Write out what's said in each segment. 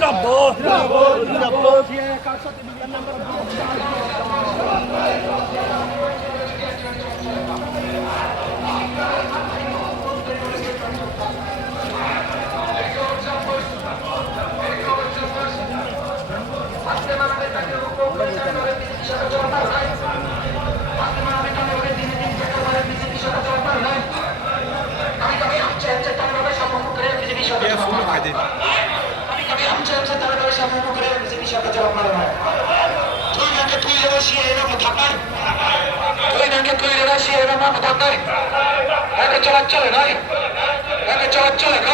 ਜ਼ਿੰਦਾਬਾਦ ਜ਼ਿੰਦਾਬਾਦ ਜ਼ਿੰਦਾਬਾਦ ਇਹ ਕਾਸ਼ਾ ਤੇ ਬਿਲਕੁਲ ਨੰਬਰ 2 챔스 따라가서 한번 그래 무슨 시합까지 한번 말아. 저희한테 토요일 시에는 못 한다니. 저희한테 토요일 시에는 못 한다니. 나한테 저한테 나이. 나한테 저한테 가.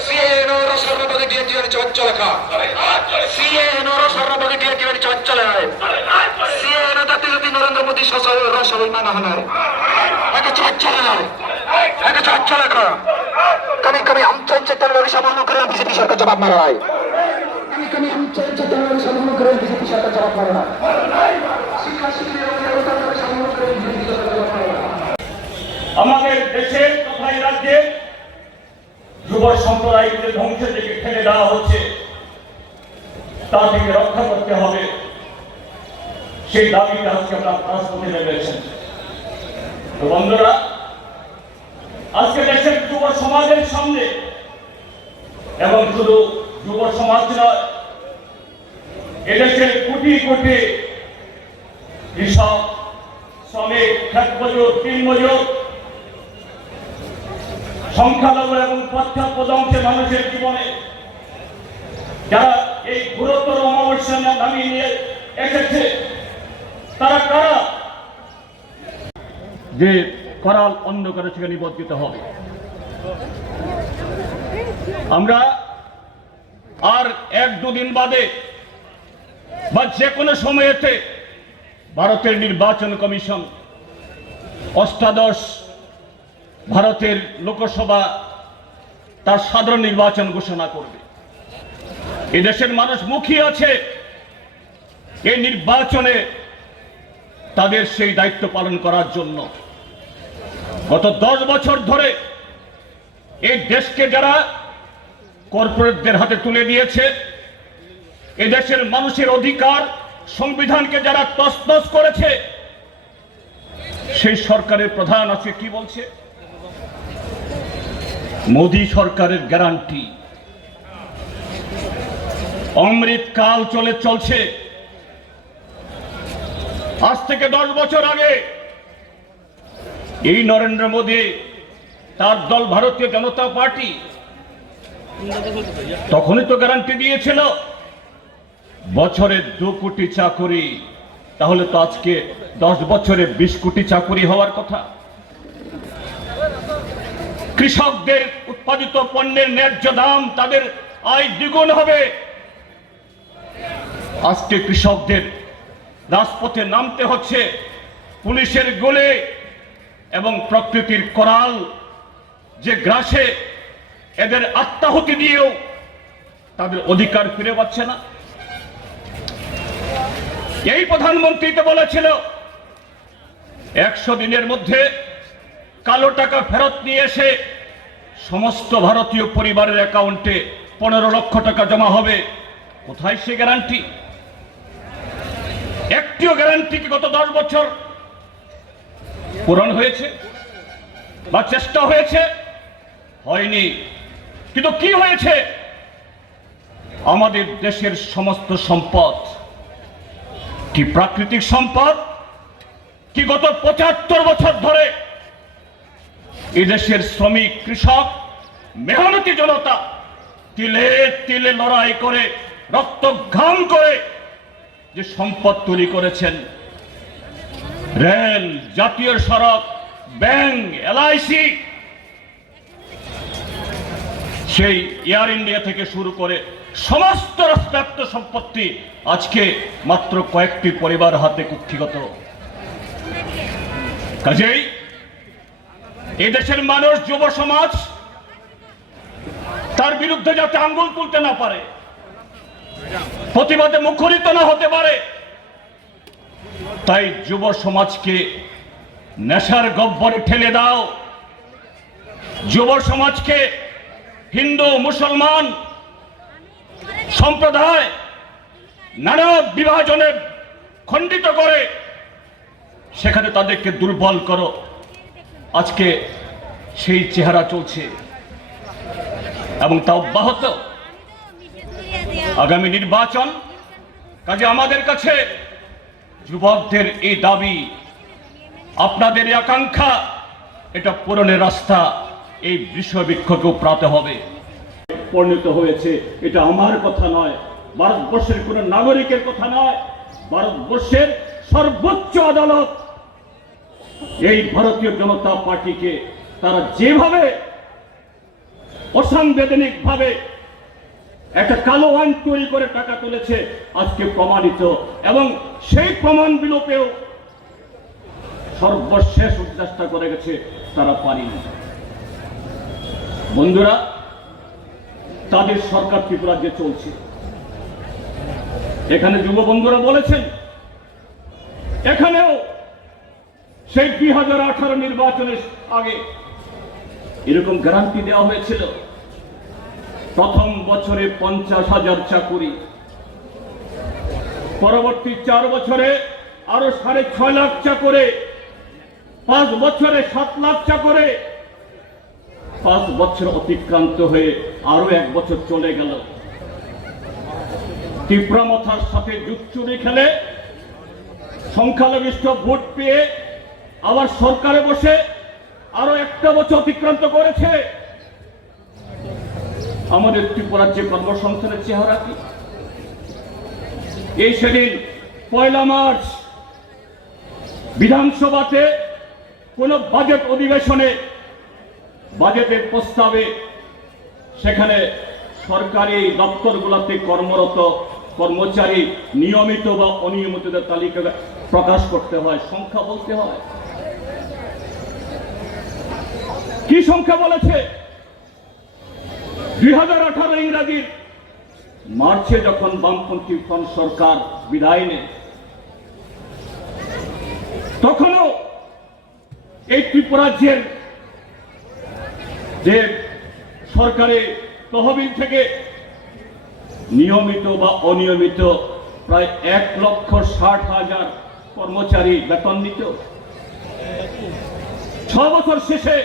시에노로 서로보게 뒤에 뒤에 저한테 가. 시에노로 서로보게 뒤에 뒤에 저한테 가. 시에노 다때 어디 노란다 못이 서서 서로 이만 하나요. 나한테 저한테 나이. এটা চর্চা করে বিজেপি সরকার জবাব যুব সম্প্রদায়কে ধ্বংসের দিকে ঠেলে দেওয়া হচ্ছে তা থেকে রক্ষা করতে হবে। সেই দাবিটা আজকে আমরা রাজপথে নেমেছেন বন্ধুরা আজকে দেশের যুব সমাজের সামনে, এবং শুধু যুব সমাজ নয়, এদেশের কোটি কোটি কৃষক, শ্রমিক খেত মজুর তিন মজুর সংখ্যালঘু এবং পাশ্চাত্য অংশের মানুষের জীবনে, যারা এই গুরুতর অমাবস্যা নামিয়ে নিয়ে এসেছে, তারা কারা? যে করাল অন্ধকারে থেকে নিবজ্জিত হবে। আমরা আর এক দুদিন বাদে বা যে কোনো সময়েতে ভারতের নির্বাচন কমিশন, অষ্টাদশ ভারতের লোকসভা তার সাধারণ নির্বাচন ঘোষণা করবে। এদেশের মানুষ মুখী আছে এই নির্বাচনে তাদের সেই দায়িত্ব পালন করার জন্য। গত দশ বছর ধরে এই দেশকে যারা কর্পোরেটদের হাতে তুলে দিয়েছে এদেশের মানুষের অধিকার, সংবিধানকে যারা তসতস করেছে, সেই সরকারের প্রধান আছে কি বলছে? মোদী সরকারের গ্যারান্টি। অমৃত কাল চলে চলছে। আজ থেকে দশ বছর আগে এই নরেন্দ্র মোদী, তার দল ভারতীয় জনতা পার্টি, তখনই তো গ্যারান্টি দিয়েছিল। বছরে দু কোটি চাকরি, তাহলে তো আজকে দশ বছরে বিশ কোটি চাকরি হওয়ার কথা। কৃষকদের উৎপাদিত পণ্যের ন্যায্য দাম তাদের আয় দ্বিগুণ হবে। আজকে কৃষকদের রাজপথে নামতে হচ্ছে, পুলিশের গোলে। এবং প্রকৃতির করাল যে গ্রাসে এদের আত্মাহুতি দিয়েও তাদের অধিকার ফিরে পাচ্ছে না। এই প্রধানমন্ত্রী তো বলেছিল, একশো দিনের মধ্যে কালো টাকা ফেরত নিয়ে এসে সমস্ত ভারতীয় পরিবারের অ্যাকাউন্টে পনেরো লক্ষ টাকা জমা হবে। কোথায় সে গ্যারান্টি? একটিও গ্যারান্টি গত দশ বছর পূরণ হয়েছে বা চেষ্টা হয়েছে? হয়নি। কিন্তু কি হয়েছে? আমাদের দেশের সমস্ত সম্পদ কি প্রাকৃতিক সম্পদ? কি গত পঁচাত্তর বছর ধরে এদেশের শ্রমিক, কৃষক, মেহনতি জনতা তিলে তিলে লড়াই করে রক্ত ঘাম করে যে সম্পদ তৈরি করেছেন রেল, জাতীয় সড়ক, ব্যাংক এলআইসি সেই এয়ার ইন্ডিয়া থেকে শুরু করে সমস্ত রাষ্ট্রায়ত্ত সম্পত্তি আজকে মাত্র কয়েকটি পরিবার হাতে কুক্ষিগত। কাজেই এদেশের মানুষ, যুব সমাজ, তার বিরুদ্ধে যাতে আঙ্গুল তুলতে না পারে, প্রতিবাদে মুখরিত না হতে পারে তাই যুব সমাজকে নেশার গব্বরে ঠেলে দাও। যুব সমাজকে হিন্দু, মুসলমান সম্প্রদায়, নানা বিভাজনে খণ্ডিত করে, সেখানে তাদেরকে দুর্বল করো। আজকে সেই চেহারা চলছে এবং তা অব্যাহত। আগামী নির্বাচন কাজে আমাদের কাছে যুবকদের এই দাবি, আপনাদের আকাঙ্ক্ষা, এটা পূরণের রাস্তা এই বিশ্ববৃক্ষকেও প্রাতে হবে। পরিণত হয়েছে, এটা আমার কথা নয়, ভারতবর্ষের কোন নাগরিকের কথা নয়, ভারতবর্ষের সর্বোচ্চ আদালত এই ভারতীয় জনতা পার্টিকে তারা যেভাবে অসাংবিধানিক ভাবে একটা কালো আইন তৈরি করে টাকা তুলেছে, আজকে প্রমাণিত এবং সেই প্রমাণ বিলোপেও সর্বশেষ চেষ্টা করে গেছে তারা পারেনি বন্ধুরা, তাদের সরকার ত্রিপুরা যে চলছে। এখানে যুব বন্ধুরা বলেছেন, এখানেও সেই দুই হাজার আঠারো নির্বাচনের আগে এরকম গ্যারান্টি দেওয়া হয়েছিল। প্রথম বছরে পঞ্চাশ হাজার চাকুরি পরবর্তী চার বছরে আরও সাড়ে ছয় লাখ চাকরে পাঁচ বছরে সাত লাখ চাকরে পাঁচ বছর অতিক্রান্ত হয়ে আরও এক বছর চলে গেল। তীব্রমথার সাথে যুগচুরি খেলে সংখ্যালঘিষ্ঠ ভোট পেয়ে আবার সরকারে বসে আরও একটা বছর অতিক্রান্ত করেছে। আমাদের ত্রিপুরার যে কর্মসংস্থানের চেহারা কি? এই সেদিন পয়লা মার্চ বিধানসভাতে কোন বাজেট অধিবেশনে বাজেটের প্রস্তাবে সেখানে সরকারি দপ্তরগুলোতে কর্মরত কর্মচারী নিয়মিত বা অনিয়মিতদের তালিকা প্রকাশ করতে হয়, সংখ্যা বলতে হয়। কি সংখ্যা বলেছে? দুই হাজার আঠারো ইংরাজির মার্চে যখন বামপন্থী ফ্রন্ট সরকার বিদায় নেয়, তখনও এই ত্রিপুরাজ্যের যে সরকারে তহবিল থেকে নিয়মিত বা অনিয়মিত প্রায় এক লক্ষ ষাট হাজার কর্মচারী বেতন নিত। ছ বছর শেষে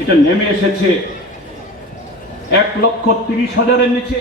এটা নেমে এসেছে এক লক্ষ তিরিশ হাজারের নিচে